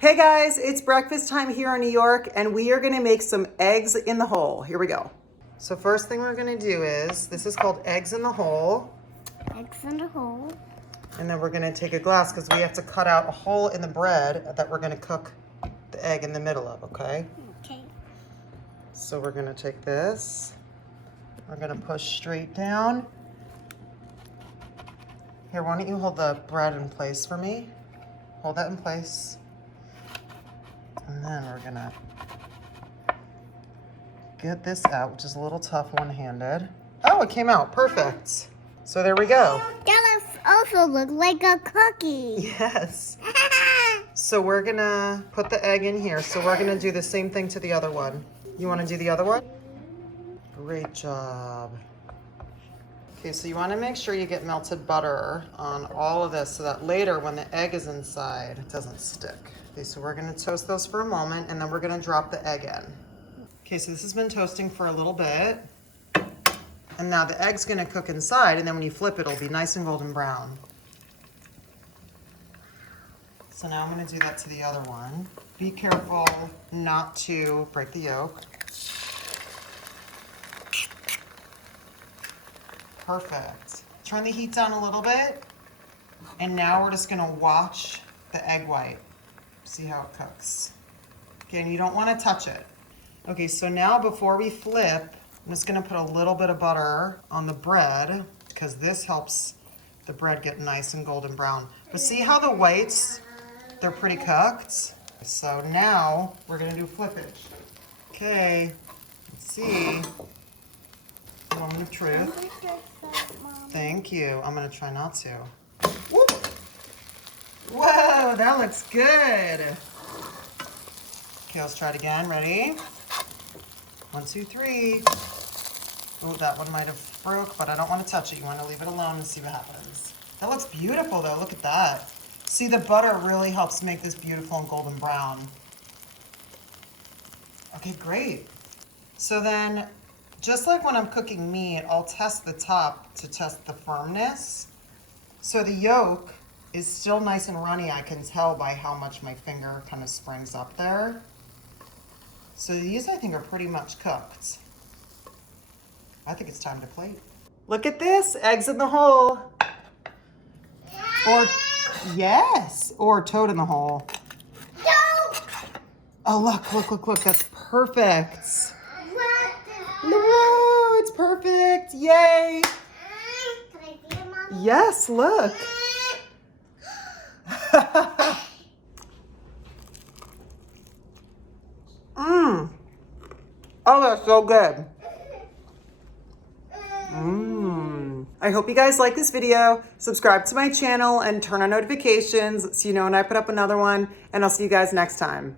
Hey guys, it's breakfast time here in New York and we are gonna make some eggs in the hole. Here we go. So first thing we're gonna do is, this is called eggs in the hole. Eggs in the hole. And then we're gonna take a glass because we have to cut out a hole in the bread that we're gonna cook the egg in the middle of, okay? Okay. So we're gonna take this, we're gonna push straight down. Here, why don't you hold the bread in place for me? Hold that in place. And then we're gonna get this out, which is a little tough one-handed. Oh, it came out, perfect. So there we go. That also looks like a cookie. Yes. So we're gonna put the egg in here. So we're gonna do the same thing to the other one. You wanna do the other one? Great job. Okay, so you wanna make sure you get melted butter on all of this so that later when the egg is inside, it doesn't stick. Okay, so we're gonna toast those for a moment and then we're gonna drop the egg in. Okay, so this has been toasting for a little bit. And now the egg's gonna cook inside and then when you flip it, it'll be nice and golden brown. So now I'm gonna do that to the other one. Be careful not to break the yolk. Perfect. Turn the heat down a little bit. And now we're just gonna watch the egg white. See how it cooks. Okay, and you don't wanna touch it. Okay, so now before we flip, I'm just gonna put a little bit of butter on the bread because this helps the bread get nice and golden brown. But see how the whites, they're pretty cooked? So now we're gonna do flippage. Okay, let's see. Moment of truth. Thank you. I'm gonna try not to. Whoop. Whoa, that looks good. Okay, let's try it again. Ready? 1, 2, 3. Oh, that one might have broke, but I don't want to touch it. You want to leave it alone and see what happens. That looks beautiful though. Look at that. See, the butter really helps make this beautiful and golden brown. Okay, great. So then, just like when I'm cooking meat, I'll test the top to test the firmness. So the yolk is still nice and runny. I can tell by how much my finger kind of springs up there. So these I think are pretty much cooked. I think it's time to plate. Look at this, eggs in the hole. Or, yes, or toad in the hole. No! Oh, look, that's perfect. No, it's perfect, yay. Can I see it, Mom? Yes, look. Mmm. Oh, that's so good. Mmm. I hope you guys like this video. Subscribe to my channel and turn on notifications so you know when I put up another one. And I'll see you guys next time.